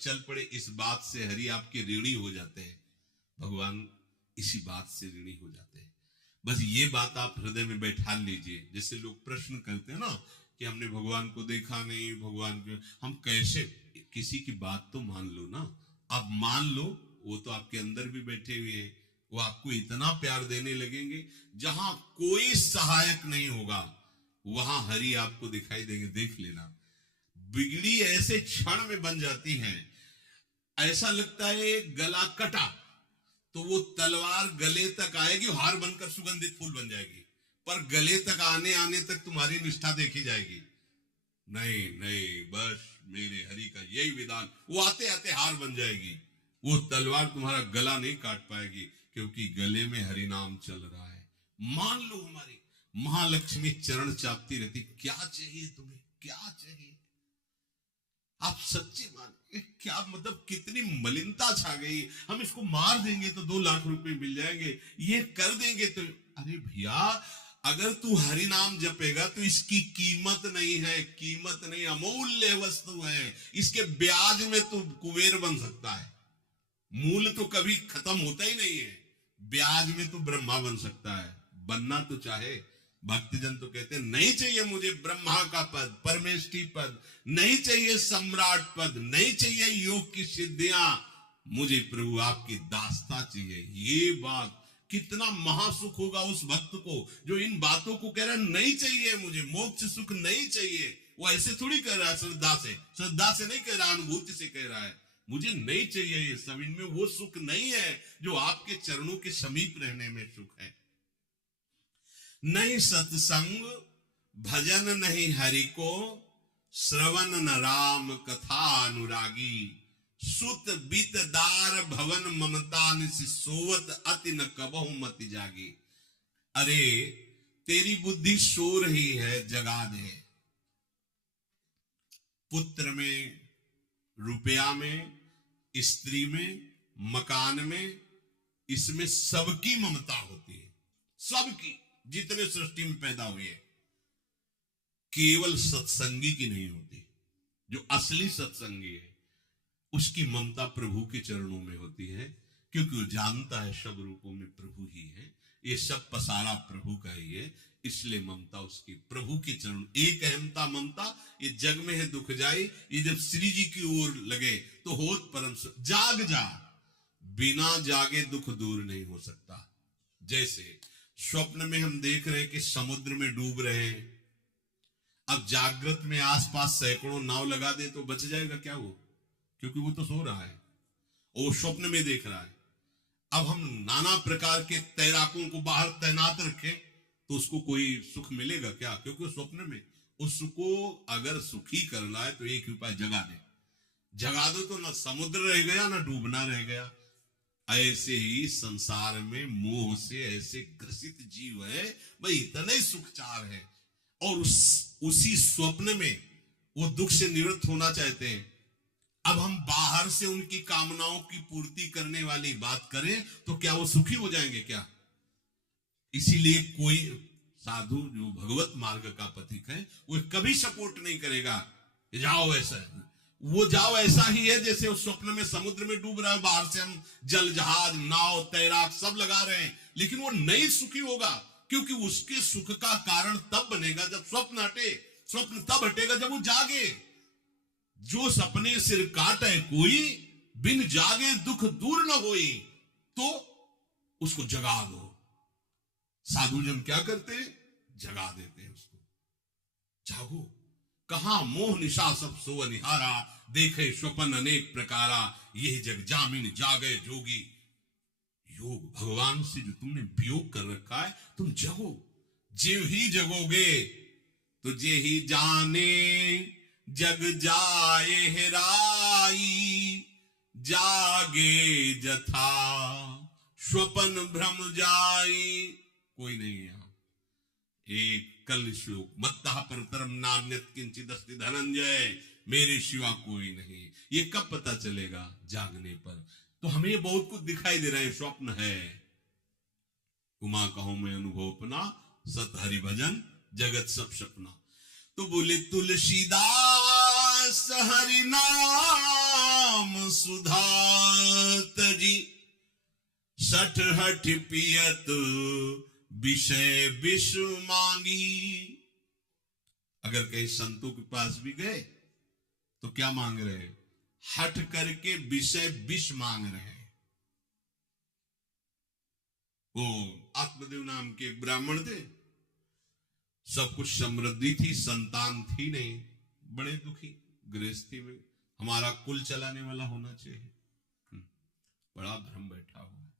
चल पड़े इस बात से हरि आपके ऋणी हो जाते हैं, भगवान इसी बात से ऋणी हो जाते हैं। बस ये बात आप हृदय में बैठा लीजिए। जैसे लोग प्रश्न करते हैं ना कि हमने भगवान को देखा नहीं, भगवान को हम कैसे, किसी की बात तो मान लो ना। आप मान लो, वो तो आपके अंदर भी बैठे हुए हैं, वो आपको इतना प्यार देने लगेंगे, जहां कोई सहायक नहीं होगा वहां हरि आपको दिखाई देंगे। देख लेना, बिगड़ी ऐसे क्षण में बन जाती है, ऐसा लगता है गला कटा तो वो तलवार गले तक आएगी, हार बनकर सुगंधित फूल बन जाएगी, पर गले तक आने आने तक तुम्हारी निष्ठा देखी जाएगी। नहीं नहीं, बस मेरे हरि का यही विधान, वो आते आते हार बन जाएगी, वो तलवार तुम्हारा गला नहीं काट पाएगी, क्योंकि गले में हरि नाम चल रहा है। मान लो हमारी महालक्ष्मी चरण चापती रहती, क्या चाहिए तुम्हें, क्या चाहिए, आप सच्चे मान, क्या मतलब कितनी मलिनता छा गई। हम इसको मार देंगे तो 2 लाख रुपए मिल जाएंगे, ये कर देंगे तो, अरे भैया अगर तू हरि नाम जपेगा तो इसकी कीमत नहीं है, कीमत नहीं, अमूल्य वस्तु है, इसके ब्याज में तू कुबेर बन सकता है। मूल तो कभी खत्म होता ही नहीं है, ब्याज में तो ब्रह्मा बन सकता है। बनना तो चाहे, भक्तजन तो कहते हैं नहीं चाहिए मुझे ब्रह्मा का पद, परमेष्ठी पद, नहीं चाहिए सम्राट पद, नहीं चाहिए योग की सिद्धियां, मुझे प्रभु आपकी दास्ता चाहिए। ये बात कितना महासुख होगा उस भक्त को जो इन बातों को कह रहा है, नहीं चाहिए मुझे मोक्ष सुख नहीं चाहिए। वो ऐसे थोड़ी कह रहा है, श्रद्धा से नहीं कह रहा, अनुभूति से कह रहा है, मुझे नहीं चाहिए ये सब, इनमें वो सुख नहीं है जो आपके चरणों के समीप रहने में सुख है। नहीं सत्संग भजन नहीं हरि को, श्रवण न राम कथा अनुरागी, सुत बीत दार भवन ममता निसि सोवत अति न कबहु मति जागी। अरे तेरी बुद्धि सो रही है, जगा दे। पुत्र में, रुपया में, स्त्री में, मकान में, इसमें सबकी ममता होती है, सबकी, जितने सृष्टि में पैदा हुए, केवल सत्संगी की नहीं होती। जो असली सत्संगी है उसकी ममता प्रभु के चरणों में होती है, क्योंकि वो जानता है सब रूपों में प्रभु ही है, ये सब पसारा प्रभु का ही है, इसलिए ममता उसकी प्रभु के चरण। एक अहमता ममता ये जग में है दुख जाई, ये जब श्री जी की ओर लगे तो होत परम जाग जा, बिना जागे दुख दूर नहीं हो सकता। जैसे स्वप्न में हम देख रहे हैं कि समुद्र में डूब रहे हैं, अब जागृत में आसपास सैकड़ों नाव लगा दे तो बच जाएगा क्या वो, क्योंकि वो तो सो रहा है, वो स्वप्न में देख रहा है। अब हम नाना प्रकार के तैराकों को बाहर तैनात रखें तो उसको कोई सुख मिलेगा क्या, क्योंकि स्वप्न में। उसको अगर सुखी करना है तो एक ही उपाय, जगा दे, जगा दो तो ना समुद्र रह गया ना डूबना रह गया। ऐसे ही संसार में मोह से ऐसे ग्रसित जीव है, भाई इतने सुखचार है, और उसी स्वप्न में वो दुख से निवृत्त होना चाहते हैं। अब हम बाहर से उनकी कामनाओं की पूर्ति करने वाली बात करें तो क्या वो सुखी हो जाएंगे क्या? इसीलिए कोई साधु जो भगवत मार्ग का पथिक है वो कभी सपोर्ट नहीं करेगा जाओ ऐसा, वो जाओ ऐसा ही है जैसे उस स्वप्न में समुद्र में डूब रहा है, बाहर से हम जल जहाज नाव तैराक सब लगा रहे हैं, लेकिन वो नहीं सुखी होगा, क्योंकि उसके सुख का कारण तब बनेगा जब स्वप्न हटे। स्वप्न तब हटेगा जब वो जागे। जो सपने सिर काटे कोई, बिन जागे दुख दूर न होई, तो उसको जगा दो। साधु जन क्या करते हैं, जगा देते हैं उसको। जागो, कहां मोह निशा सब सो अनिहारा, देखे स्वपन अनेक प्रकारा, यह जग जामिन जागे जोगी। योग भगवान से जो तुमने वियोग कर रखा है, तुम जगो, जे ही जगोगे तो जे ही जाने जग जाए हेराई, जागे जथा स्वपन भ्रम जाई। कोई नहीं है यहां। एक कल श्लोक, मत्तः परतरम नान्यत् किंचित् अस्ति धनंजय, मेरे सिवा कोई नहीं। ये कब पता चलेगा? जागने पर। तो हमें बहुत कुछ दिखाई दे रहा है, स्वप्न है। उमा कहूं मैं अनुभव अपना, सत हरि भजन जगत सब सपना। तो बोले तुलसीदास हरि नाम सुधा तजी, सठ हठ पियत विषय विष मांगी। अगर कहीं संतों के पास भी गए तो क्या मांग रहे हैं? हठ करके विषय विष मांग रहे हैं। वो आत्मदेव नाम के एक ब्राह्मण थे, सब कुछ समृद्धि थी, संतान थी नहीं, बड़े दुखी गृहस्थी में। हमारा कुल चलाने वाला होना चाहिए, बड़ा भ्रम बैठा हुआ है।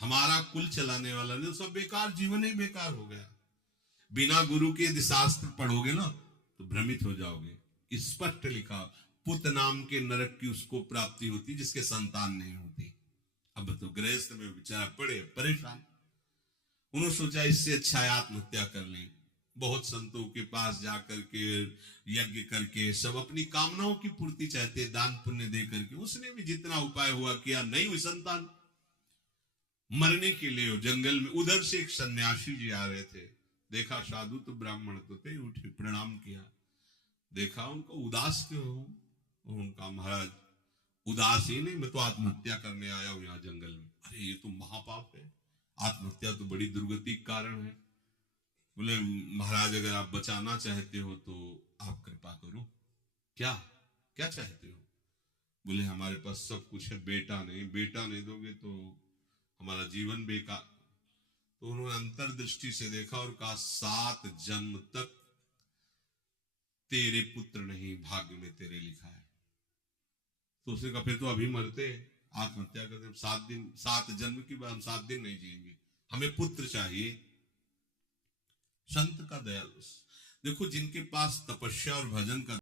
हमारा कुल चलाने वाला नहीं, सब बेकार, जीवन ही बेकार हो गया। बिना गुरु के यदि शास्त्र पढ़ोगे ना तो भ्रमित हो जाओगे। स्पष्ट लिखा, पुत नाम के नरक की उसको प्राप्ति होती जिसके संतान नहीं होती। अब तो गृहस्थ में बेचारा पड़े परेशान, उन्होंने सोचा इससे अच्छा है आत्महत्या कर लें। बहुत संतों के पास जाकर के यज्ञ करके सब अपनी कामनाओं की पूर्ति चाहते, दान पुण्य दे करके। उसने भी जितना उपाय हुआ किया, नहीं हुई संतान। मरने के लिए जंगल में उधर से एक सन्यासी जी आ रहे थे, देखा साधु तो ब्राह्मण तो थे, उठे प्रणाम किया, देखा उनको उदास क्यों हो? उनका महाराज उदास ही नहीं, मैं तो आत्महत्या करने आया हूं यहाँ जंगल में। अरे ये तो महापाप है, आत्महत्या तो बड़ी दुर्गति का कारण है। बोले महाराज अगर आप बचाना चाहते हो तो आप कृपा करो। क्या क्या चाहते हो? बोले हमारे पास सब कुछ है, बेटा नहीं दोगे तो हमारा जीवन बेकार। तो उन्होंने अंतर्दृष्टि से देखा और कहा 7 जन्म तक तेरे पुत्र नहीं भाग्य में तेरे लिखा है। तो उसने कहा फिर तो अभी मरते, आत्महत्या करते, 7 जन्म की बात, हम 7 दिन नहीं जिएंगे, हमें पुत्र चाहिए। संत का दयालु, देखो जिनके पास तपस्या और भजन का